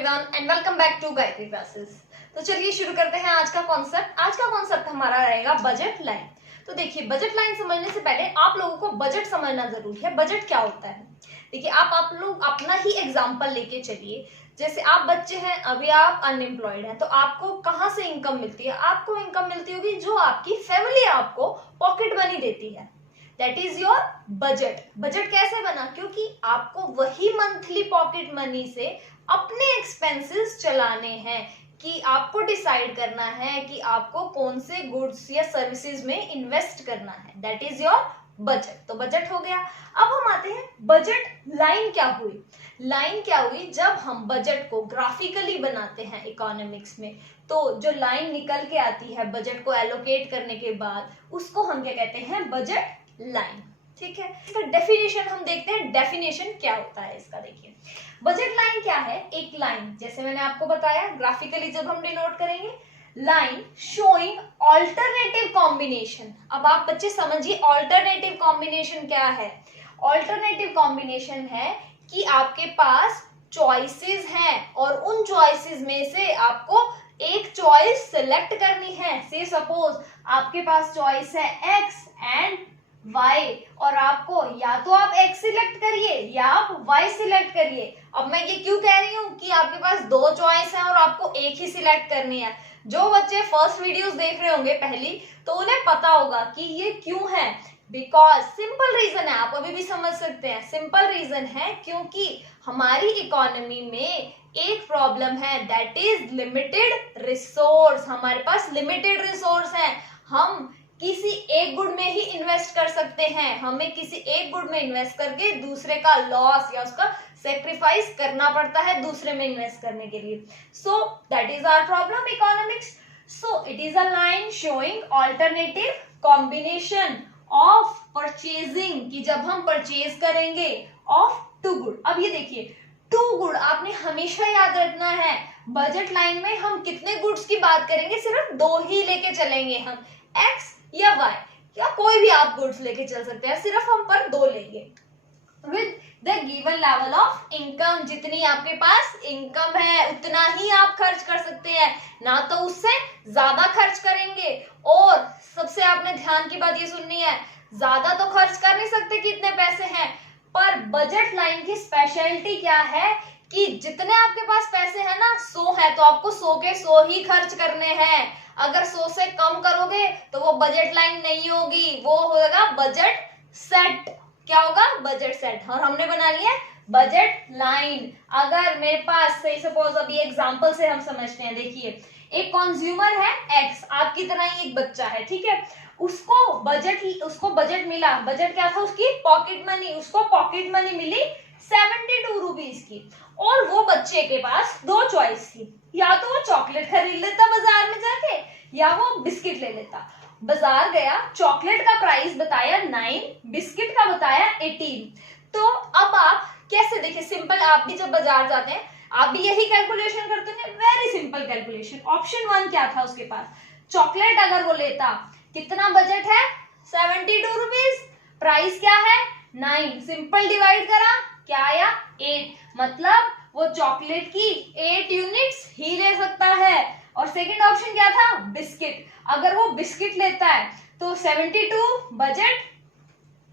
Everyone and welcome back to Gayatri classes. तो चलिए शुरू करते हैं आज का कॉन्सेप्ट। आज का कॉन्सेप्ट हमारा रहेगा बजट लाइन। तो देखिए, बजट लाइन समझने से पहले आप लोगों को बजट समझना जरूरी है। बजट क्या होता है? देखिए, आप लोग अपना ही एग्जांपल लेके चलिए। जैसे आप बच्चे हैं, अभी आप अनएम्प्लॉयड हैं, तो आपको कहाँ से इनकम मिलती है? आपको इनकम मिलती होगी जो आपकी फैमिली आपको पॉकेट मनी देती है। That is your budget. Budget कैसे बना? क्योंकि आपको वही मंथली पॉकेट मनी से अपने एक्सपेंसेस चलाने हैं, कि आपको डिसाइड करना है कि आपको कौन से गुड्स या सर्विसेज में इन्वेस्ट करना है। That is your budget. तो बजट हो गया। अब हम आते हैं बजट लाइन क्या हुई। लाइन क्या हुई? जब हम बजट को ग्राफिकली बनाते हैं इकोनॉमिक्स में, तो जो लाइन निकल के आती है बजट को एलोकेट करने के बाद, उसको हम क्या कहते हैं? Budget line. ठीक है, इसका डेफिनेशन हम देखते हैं। डेफिनेशन क्या होता है इसका? देखिए, बजट लाइन क्या है? एक लाइन, जैसे मैंने आपको बताया ग्राफिकली जब हम डिनोट करेंगे, लाइन शोइंग ऑल्टरनेटिव कॉम्बिनेशन। अब आप बच्चे समझिए ऑल्टरनेटिव कॉम्बिनेशन क्या है। ऑल्टरनेटिव कॉम्बिनेशन है कि आपके पास चॉइसेस हैं और उन चॉइसेस में से आपको एक चॉइस सिलेक्ट करनी है। से सपोज आपके पास चॉइस है एक्स एंड y, और आपको या तो आप x सिलेक्ट करिए या आप y सिलेक्ट करिए। अब मैं ये क्यों कह रही हूँ कि आपके पास दो चॉइस है और आपको एक ही सिलेक्ट करनी है? जो बच्चे फर्स्ट वीडियोस देख रहे होंगे पहली, तो उन्हें पता होगा कि ये क्यों है। बिकॉज सिंपल रीजन है, आप अभी भी समझ सकते हैं। सिंपल रीजन है क्योंकि हमारी इकोनॉमी में एक प्रॉब्लम है, दैट इज लिमिटेड रिसोर्स। हमारे पास लिमिटेड रिसोर्स है। हम किसी एक गुड में ही इन्वेस्ट कर सकते हैं। हमें किसी एक गुड में इन्वेस्ट करके दूसरे का लॉस या उसका सेक्रीफाइस करना पड़ता है दूसरे में इन्वेस्ट करने के लिए। So that is our problem economics. So it is a line showing alternative combination of purchasing, कि जब हम परचेज करेंगे ऑफ टू गुड। अब ये देखिए, टू गुड आपने हमेशा याद रखना है। बजट लाइन में हम कितने गुड्स की बात करेंगे? सिर्फ दो ही लेके चलेंगे हम, एक्स या y, या कोई भी आप गुड्स लेके चल सकते हैं, सिर्फ हम पर दो लेंगे। With the given level of income, जितनी आपके पास इनकम है उतना ही आप खर्च कर सकते हैं, ना तो उससे ज्यादा खर्च करेंगे। और सबसे आपने ध्यान की बात ये सुननी है, ज्यादा तो खर्च कर नहीं सकते कि इतने पैसे हैं, पर बजट लाइन की स्पेशलिटी क्या है कि जितने आपके पास पैसे हैं ना, 100 है तो आपको 100 के 100 ही खर्च करने हैं। अगर 100 से कम करोगे तो वो बजट लाइन नहीं होगी, वो होगा बजट सेट। क्या होगा? Budget set. और हमने बना लिया बजट लाइन। अगर मेरे पास से सपोज अभी एग्जांपल से हम समझते हैं। देखिए, एक कंज्यूमर है एक्स, आपकी तरह ही एक बच्चा है, ठीक है। उसको बजट मिला। बजट क्या था? उसकी पॉकेट मनी। उसको पॉकेट मनी मिली 72 रुपीज की, और वो बच्चे के पास दो चॉइस थी, या तो वो चॉकलेट खरीद लेता बाजार में जाके, या वो बिस्किट ले लेता। बाजार गया, चॉकलेट का प्राइस बताया 9, बिस्किट का बताया 18। तो अब आप कैसे? देखिए, सिंपल, आप भी जब बाजार जाते हैं आप भी यही कैलकुलेशन करते हैं। Very simple calculation. ऑप्शन 1 क्या था उसके पास? चॉकलेट अगर वो लेता, कितना बजट है? 72 रुपीज। प्राइस क्या है? 9। सिंपल डिवाइड करा, क्या आया? 8। मतलब वो चॉकलेट की 8 यूनिट्स ही ले सकता है। और सेकंड ऑप्शन क्या था? बिस्किट। अगर वो बिस्किट लेता है तो 72 बजट,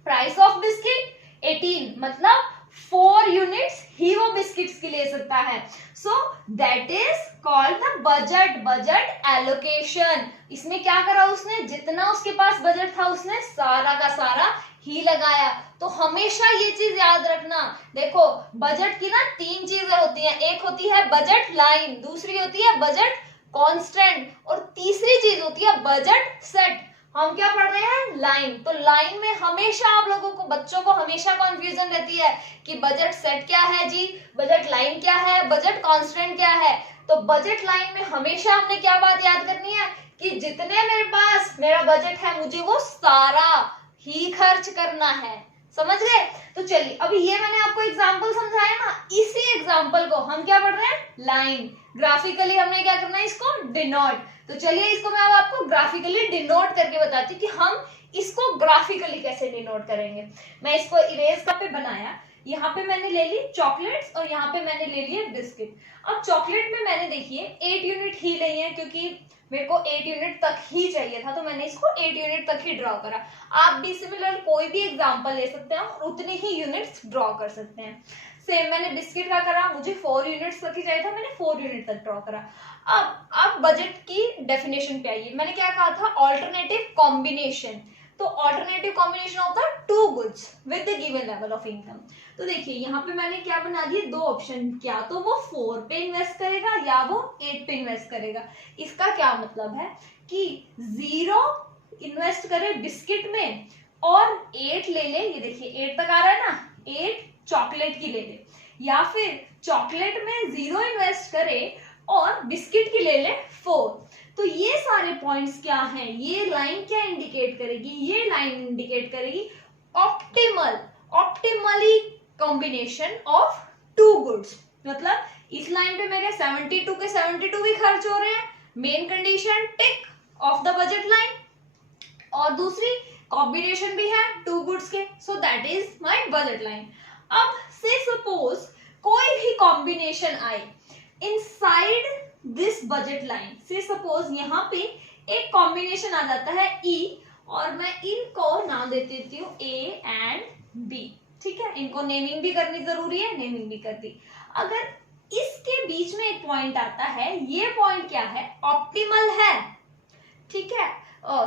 प्राइस ऑफ बिस्किट 18, मतलब 4 यूनिट्स ही वो बिस्किट्स की ले सकता है। सो that is called the budget allocation. इसमें क्या करा उसने? जितना उसके पास बजट था उसने सारा का सारा ही लगाया। तो हमेशा ये चीज याद रखना। देखो, बजट की ना 3 चीजें होती हैं। एक होती है बजट लाइन, दूसरी होती है बजट कांस्टेंट, और तीसरी चीज होती है बजट सेट। हम क्या पढ़ रहे हैं? लाइन। तो लाइन में हमेशा आप लोगों को, बच्चों को हमेशा कंफ्यूजन रहती है कि बजट सेट क्या है जी, बजट लाइन क्या है, बजट कांस्टेंट क्या है। तो बजट लाइन में हमेशा हमने क्या बात याद करनी है कि जितने मेरे पास मेरा बजट है, मुझे वो सारा ही खर्च करना है। समझ गए? तो चलिए, अभी ये मैंने आपको एग्जांपल समझाया ना, इसी एग्जांपल को हम क्या पढ़ रहे हैं? लाइन। ग्राफिकली हमने क्या करना है? इसको डिनोट। तो चलिए, इसको मैं अब आपको ग्राफिकली डिनोट करके बताती हूँ कि हम इसको ग्राफिकली कैसे डिनोट करेंगे। मैं इसको इरेज पे बनाया यहाँ पे मैंने ले ली चॉकलेट्स और यहाँ पे मैंने ले लिए बिस्किट। अब चॉकलेट में मैंने देखिए 8 यूनिट ही ली है क्योंकि मेरे को 8 यूनिट तक ही चाहिए था, तो मैंने इसको 8 यूनिट तक ही ड्रॉ करा। आप भी सिमिलर कोई भी एग्जांपल ले सकते हैं और उतनी ही यूनिट्स ड्रॉ कर सकते हैं। सेम मैंने बिस्किट का करा, मुझे 4 यूनिट्स तक ही चाहिए था, मैंने 4 यूनिट तक ड्रॉ करा। अब बजट की डेफिनेशन पे आइए। मैंने क्या कहा था, ऑल्टरनेटिव कॉम्बिनेशन। तो alternative combination of the two goods with the given level of income. तो देखिए यहाँ पे मैंने क्या बना दिए, दो ऑप्शन, क्या तो वो 4 पे इन्वेस्ट करेगा या वो 8 पे इन्वेस्ट करेगा। इसका क्या मतलब है कि 0 इन्वेस्ट करे बिस्किट में और 8 ले ले, ये देखिए 8 तक आ रहा है ना, 8 चॉकलेट की ले ले, या फिर चॉकलेट में 0 इन्वेस्ट करे और बिस्किट की ले ले 4। तो ये सारे पॉइंट्स क्या हैं, ये लाइन क्या इंडिकेट करेगी, ये लाइन इंडिकेट करेगी optimally combination of two goods. मतलब इस लाइन पे मेरे 72 के 72 भी खर्च हो रहे हैं, main condition tick of the budget line, और दूसरी कॉम्बिनेशन भी है टू गुड्स के, सो that is my budget line. अब से सपोज कोई भी कॉम्बिनेशन आए इनसाइड दिस बजट लाइन, से सपोज यहाँ पे एक कॉम्बिनेशन आ जाता है ई, और मैं इनको नाम दे देती हूँ ए एंड बी, ठीक है, इनको नेमिंग भी करनी जरूरी है, नेमिंग भी कर दी। अगर इसके बीच में एक पॉइंट आता है, ये पॉइंट क्या है, ऑप्टिमल है, ठीक है,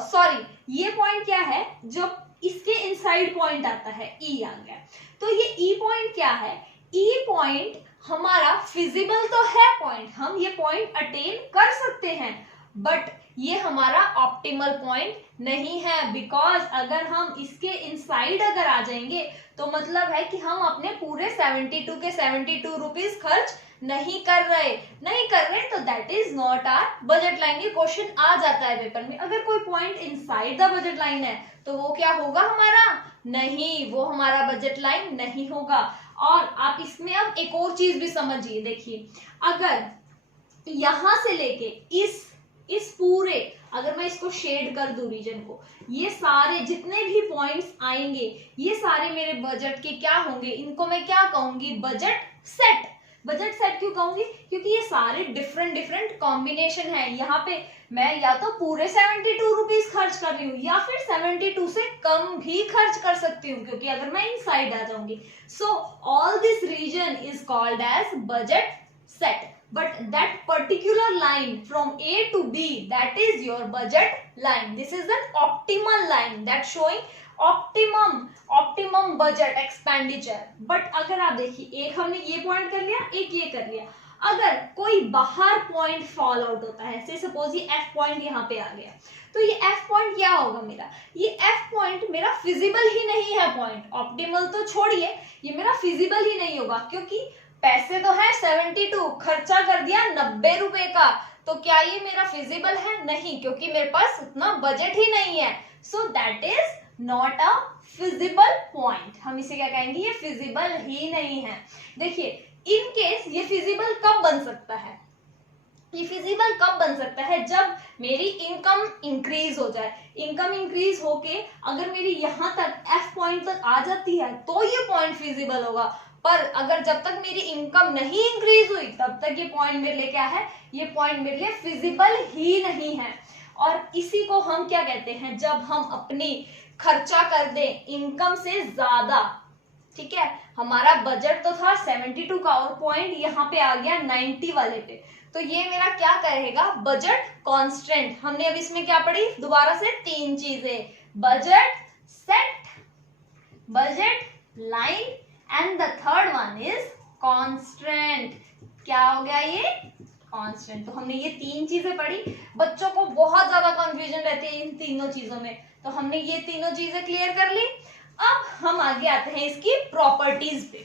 सॉरी ये पॉइंट क्या है, जो इसके इनसाइड पॉइंट आता है, ई आ गया। तो ये ई पॉइंट क्या है, ई पॉइंट हमारा फिजिबल तो है पॉइंट, हम ये पॉइंट अटेन कर सकते हैं, बट ये हमारा ऑप्टिमल पॉइंट नहीं है, बिकॉज अगर हम इसके इनसाइड अगर आ जाएंगे तो मतलब है कि हम अपने पूरे 72 के 72 रुपीज खर्च नहीं कर रहे, तो that is not our budget line. ये क्वेश्चन आ जाता है पेपर में, अगर कोई point inside the budget line है तो वो क्या होगा हमारा, नहीं, वो हमारा बजट लाइन नहीं होगा। और आप इसमें अब एक और चीज भी समझिए, देखिए अगर यहां से लेके इस पूरे, अगर मैं इसको शेड कर दूं रीजन को, ये सारे जितने भी पॉइंट्स आएंगे ये सारे मेरे बजट के क्या होंगे, इनको मैं क्या कहूंगी, बजट सेट। बजट सेट क्यों कहूंगी, क्योंकि ये सारे डिफरेंट कॉम्बिनेशन है। यहाँ पे मैं या तो पूरे 72 रुपीज खर्च कर रही हूँ या फिर 72 से कम भी खर्च कर सकती हूँ, क्योंकि अगर मैं इनसाइड आ जाऊंगी। So all this region is called as budget set, but that particular line from A to B, that is your budget line. This is an optimal line that showing optimum budget expenditure. But अगर आप देखिए, एक हमने ये point कर लिया, एक ये कर लिया, अगर कोई बाहर पॉइंट फॉल आउट होता है, से सपोज ये F पॉइंट यहाँ पे आ गया, तो ये F पॉइंट क्या होगा मेरा, ये F पॉइंट मेरा फिजिबल ही नहीं है पॉइंट, ऑप्टिमल तो छोड़िए, ये मेरा फिजिबल ही नहीं होगा, क्योंकि पैसे तो है 72, खर्चा कर दिया 90 रुपए का, तो क्या ये मेरा फिजिबल है, नहीं, क्योंकि मेरे पास उतना बजट ही नहीं है। सो that is not a feasible point, हम इसे क्या कहेंगे, ये फिजिबल ही नहीं है। देखिए इन केस ये फिजिबल कब बन सकता है, ये फिजिबल कब बन सकता है, जब मेरी इनकम इंक्रीज हो जाए। इनकम इंक्रीज होके अगर मेरी यहाँ तक F पॉइंट तक आ जाती है तो ये पॉइंट फिजिबल होगा, पर अगर जब तक मेरी इनकम नहीं इंक्रीज हुई तब तक ये पॉइंट मेरे लिए क्या है, ये पॉइंट मेरे लिए फिजिबल ही नहीं है। और इसी को हम क्या कहते हैं, जब हम अपनी खर्चा कर दें इनकम से ज्यादा, ठीक है, हमारा बजट तो था 72 का और पॉइंट यहाँ पे आ गया 90 वाले पे, तो ये मेरा क्या कहेगा, बजट कांस्टेंट। हमने अब इसमें क्या पढ़ी, दोबारा से 3 चीजें, budget set, budget line and the third one is constant. क्या हो गया ये, कांस्टेंट। तो हमने ये 3 चीजें पढ़ी, बच्चों को बहुत ज्यादा कंफ्यूजन रहती है इन तीनों चीजों में, तो हमने ये तीनों चीजें क्लियर कर ली। अब हम आगे आते हैं इसकी प्रॉपर्टीज पे,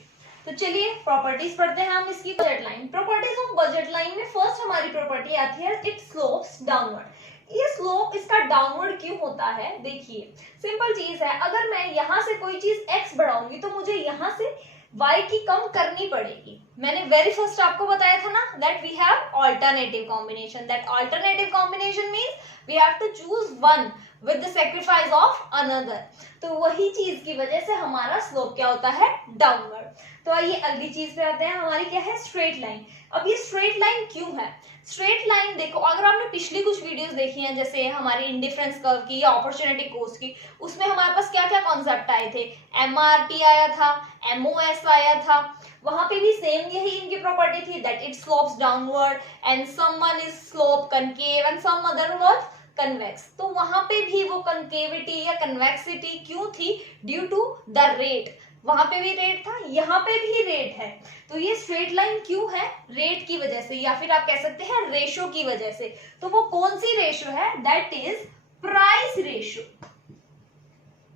तो चलिए प्रॉपर्टीज पढ़ते हैं हम इसकी। Budget line, properties of budget line में फर्स्ट हमारी प्रॉपर्टी आती है इट स्लोप्स डाउनवर्ड। ये स्लोप इसका डाउनवर्ड क्यों होता है, देखिए सिंपल चीज है, अगर मैं यहाँ से कोई चीज x बढ़ाऊंगी तो मुझे यहाँ से y की कम करनी पड़ेगी, मैंने वेरी फर्स्ट आपको बताया था ना that we have alternative combination, that alternative combination means we have to choose one with the sacrifice of another. तो वही चीज की वजह से हमारा स्लोप क्या होता है, डाउनवर्ड। तो आइए अगली चीज पे आते हैं, हमारी क्या है, स्ट्रेट लाइन। अब ये स्ट्रेट लाइन क्यों है? स्ट्रेट लाइन देखो, अगर आपने पिछली कुछ वीडियोस देखी हैं जैसे हमारी इंडिफरेंस कर्व की या अपॉर्चुनिटी कॉस्ट की, उसमें हमारे पास क्या क्या कॉन्सेप्ट आए थे, MRT आया था, MOS आया था, वहां पे भी सेम यही इनकी प्रॉपर्टी थी that it slopes downward and some one is slope concave and some other was convex. तो वहां पे भी वो कनकेविटी या कन्वेक्सिटी क्यों थी, ड्यू टू द रेट। वहां पे भी रेट था, यहाँ पे भी रेट है। तो ये स्ट्रेट लाइन क्यों है, रेट की वजह से, या फिर आप कह सकते हैं रेशो की वजह से। तो वो कौन सी रेशो है, that is price ratio.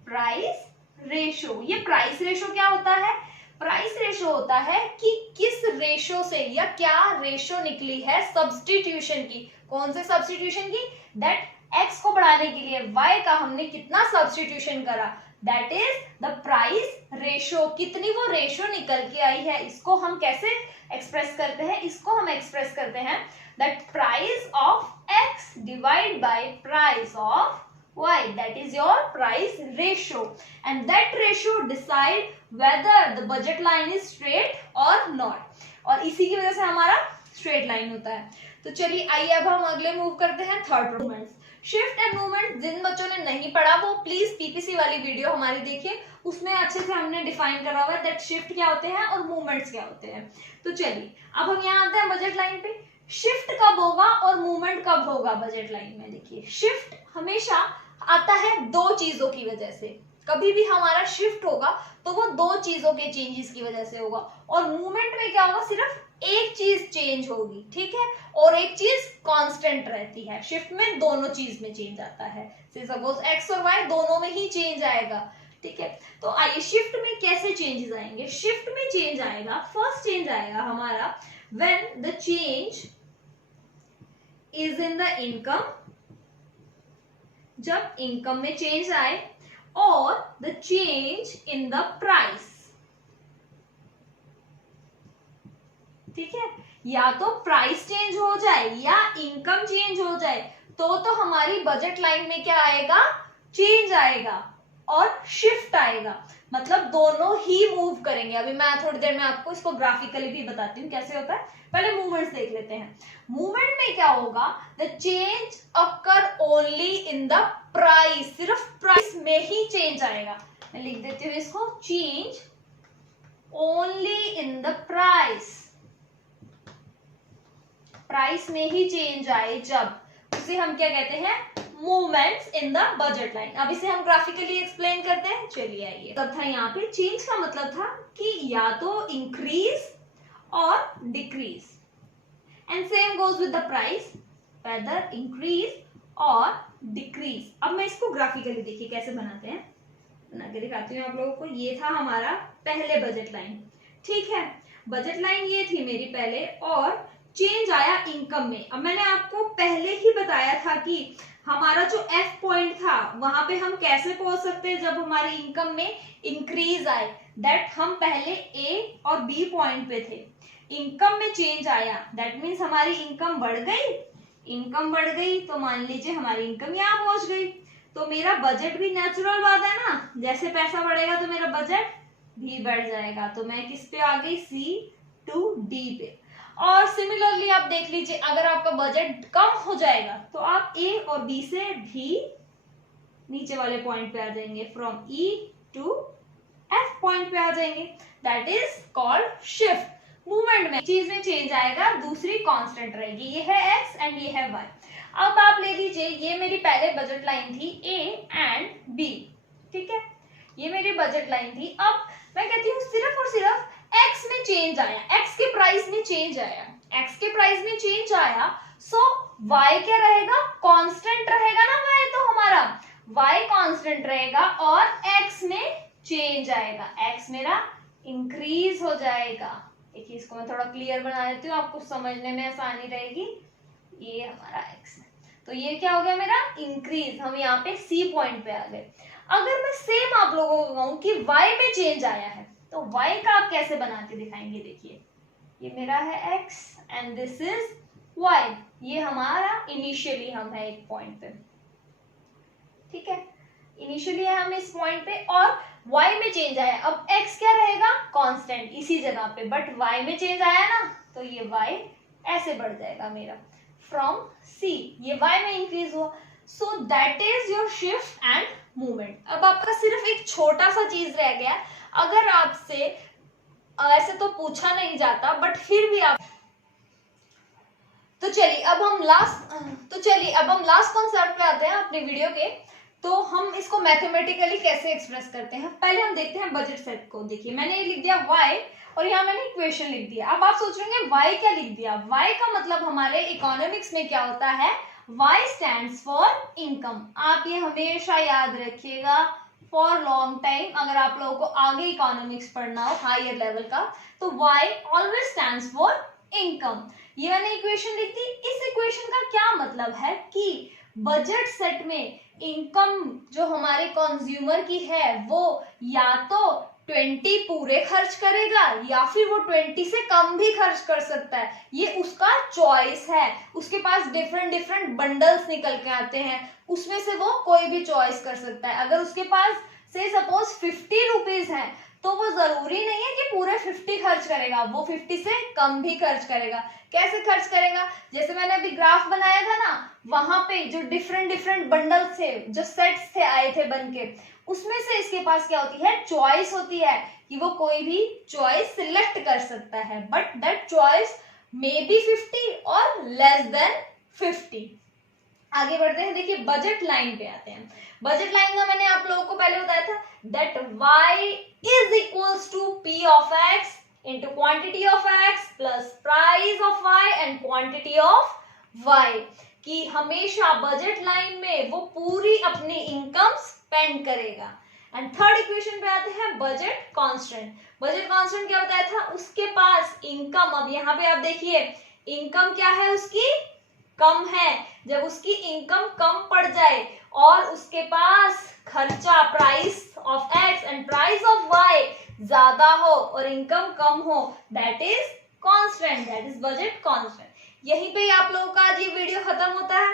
Price ratio, ये प्राइस रेशो क्या होता है, प्राइस रेशो होता है कि किस रेशो से या क्या रेशो निकली है सब्स्टिट्यूशन की। कौन से सब्स्टिट्यूशन की, दैट एक्स को बढ़ाने के लिए वाई का हमने कितना सब्स्टिट्यूशन करा, that is the price ratio. कितनी वो रेशो निकल के आई है, इसको हम कैसे एक्सप्रेस करते हैं, इसको हम एक्सप्रेस करते हैं that price of x divide by price of y, that is your price ratio, and that ratio decide whether the budget line is straight or not, और इसी की वजह से हमारा स्ट्रेट लाइन होता है। तो चलिए आइए अब हम अगले मूव करते हैं, third movements. Shift and movement जिन बच्चों ने नहीं पढ़ा वो प्लीज पीपीसी वाली वीडियो हमारी देखिए, उसमें अच्छे से हमने डिफाइन करा हुआ है दैट शिफ्ट क्या होते हैं और मूवमेंट्स क्या होते हैं। तो चलिए अब हम यहाँ आते हैं बजट लाइन पे। शिफ्ट कब होगा और मूवमेंट कब होगा बजट लाइन में? देखिए शिफ्ट हमेशा आता है दो चीजों की वजह से, कभी भी हमारा शिफ्ट होगा तो वो दो चीजों के चेंजेस की वजह से होगा, और मूवमेंट में क्या होगा, सिर्फ एक चीज चेंज होगी, ठीक है, और एक चीज कांस्टेंट रहती है। शिफ्ट में दोनों चीज में चेंज आता है, सपोज एक्स और वाई दोनों में ही चेंज आएगा, ठीक है। तो आइए शिफ्ट में कैसे चेंजेस आएंगे। शिफ्ट में चेंज आएगा, फर्स्ट चेंज आएगा हमारा when the change is in the income, जब इनकम में चेंज आए, और the change in the price, ठीक है। या तो प्राइस चेंज हो जाए या इनकम चेंज हो जाए तो हमारी बजट लाइन में क्या आएगा, चेंज आएगा और शिफ्ट आएगा, मतलब दोनों ही मूव करेंगे। अभी मैं थोड़ी देर में आपको इसको ग्राफिकली भी बताती हूँ कैसे होता है, पहले मूवमेंट्स देख लेते हैं। मूवमेंट में क्या होगा, the change occur only in the price, सिर्फ प्राइस में ही चेंज आएगा। मैं लिख देती हूँ इसको, change only in the price, price में ही चेंज आए जब, उसे हम क्या कहते हैं, movements in the budget line. अब इसे हम ग्राफिकली एक्सप्लेन करते हैं, चलिए आइए। तब था यहाँ पे चेंज का मतलब था कि या तो इंक्रीज और decrease, and same goes with the price, whether increase और डिक्रीज। अब मैं इसको ग्राफिकली देखिए कैसे बनाते हैं, बना के दिखाती हूँ आप लोगों को। ये था हमारा पहले बजट लाइन, ठीक है, बजट लाइन ये थी मेरी पहले, और चेंज आया इनकम में। अब मैंने आपको पहले ही बताया था कि हमारा जो एफ पॉइंट था वहां पे हम कैसे पहुंच सकते हैं जब हमारी इनकम में इंक्रीज आए, दैट हम पहले ए और बी पॉइंट पे थे, इनकम में चेंज आया, दैट मीन्स हमारी इनकम बढ़ गई, इनकम बढ़ गई तो मान लीजिए हमारी इनकम यहाँ पहुंच गई, तो मेरा बजट भी नेचुरल बात है ना, जैसे पैसा बढ़ेगा तो मेरा बजट भी बढ़ जाएगा। तो मैं किस पे आ गई, सी टू डी पे। और सिमिलरली आप देख लीजिए अगर आपका बजट कम हो जाएगा तो आप ए और बी से भी नीचे वाले पॉइंट पे आ जाएंगे, from E to F point पे आ जाएंगे, that is called shift. Movement में चीज में चेंज आएगा, दूसरी कांस्टेंट रहेगी, ये है एक्स एंड ये है वाई। अब आप ले लीजिए, ये मेरी पहले बजट लाइन थी ए एंड बी, ठीक है, ये मेरी बजट लाइन थी। अब मैं कहती हूँ सिर्फ और सिर्फ एक्स में चेंज आया, एक्स के प्राइस में चेंज आया, एक्स के प्राइस में चेंज आया, सो वाई क्या रहेगा, कांस्टेंट रहेगा ना, वाई तो हमारा वाई कांस्टेंट रहेगा और एक्स में चेंज आएगा, एक्स मेरा इंक्रीज हो जाएगा। देखिए इसको मैं थोड़ा क्लियर बना देती हूँ, आपको समझने में आसानी रहेगी। ये हमारा एक्स है, तो ये क्या हो गया मेरा इंक्रीज, हम यहाँ पे सी पॉइंट पे आ गए। अगर मैं सेम आप लोगों को कहूँ कि वाई में चेंज आया है तो y का आप कैसे बना के दिखाएंगे, देखिए ये मेरा है x and this is y। ये हमारा इनिशियली हम है एक पॉइंट पे, ठीक है, इनिशियली है हम इस पॉइंट पे और y में चेंज आया। अब x क्या रहेगा, कांस्टेंट इसी जगह पे, बट y में चेंज आया ना, तो ये y ऐसे बढ़ जाएगा मेरा फ्रॉम c, ये y में इंक्रीज हुआ। सो that is your shift and movement. अब आपका सिर्फ एक छोटा सा चीज रह गया, अगर आपसे ऐसे तो पूछा नहीं जाता बट फिर भी आप, तो चलिए अब हम लास्ट कॉन्सेप्ट पे आते हैं अपने वीडियो के। तो हम इसको मैथमेटिकली कैसे एक्सप्रेस करते हैं, पहले हम देखते हैं बजट सेट को। देखिए मैंने ये लिख दिया y और यहाँ मैंने इक्वेशन लिख दिया। अब आप सोच रहे होंगे y क्या लिख दिया, y का मतलब हमारे इकोनॉमिक्स में क्या होता है, y स्टैंड्स फॉर इनकम। आप ये हमेशा याद रखिएगा फॉर लॉन्ग टाइम, अगर आप लोगों को आगे इकोनॉमिक्स पढ़ना हो हायर लेवल का, तो y always stands for income. ये मैंने इक्वेशन लिख दी। इस इक्वेशन का क्या मतलब है कि बजट सेट में इनकम जो हमारे कंज्यूमर की है वो या तो 20 पूरे खर्च करेगा या फिर वो 20 से कम भी खर्च कर सकता है, ये उसका चॉइस है। उसके पास डिफरेंट बंडल्स निकल के आते हैं, उसमें से वो कोई भी चॉइस कर सकता है। अगर उसके पास से सपोज 50 रुपीज है तो वो जरूरी नहीं है कि पूरे 50 खर्च करेगा, वो 50 से कम भी खर्च करेगा। कैसे खर्च करेगा, जैसे मैंने अभी ग्राफ बनाया था ना, वहां पे जो डिफरेंट बंडल्स थे, जो सेट्स थे आए थे बन के, उसमें से इसके पास क्या होती है, चॉइस होती है कि वो कोई भी चॉइस सिलेक्ट कर सकता है, but that choice may be 50 और लेस देन 50। आगे बढ़ते हैं, देखिए बजट लाइन पे आते हैं। बजट लाइन का मैंने आप लोगों को पहले बताया था that y is equals to p of x into quantity of x plus price of y and quantity of y, कि हमेशा बजट लाइन में वो पूरी अपनी इनकम स्पेंड करेगा। एंड थर्ड इक्वेशन पे आते हैं बजट कांस्टेंट। बजट कांस्टेंट क्या बताया था, उसके पास इनकम, अब यहाँ पे आप देखिए इनकम क्या है उसकी, कम है। जब उसकी इनकम कम पड़ जाए और उसके पास खर्चा price of x and price of y ज्यादा हो और इनकम कम हो, that is constant, that is budget constant. यहीं पे आप लोगों का आज ये वीडियो खत्म होता है,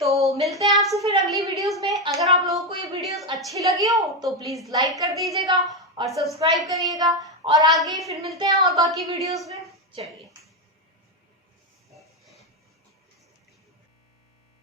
तो मिलते हैं आपसे फिर अगली वीडियोस में। अगर आप लोगों को ये वीडियोस अच्छी लगी हो तो प्लीज लाइक कर दीजिएगा और सब्सक्राइब करिएगा, और आगे फिर मिलते हैं और बाकी वीडियोस में। चलिए।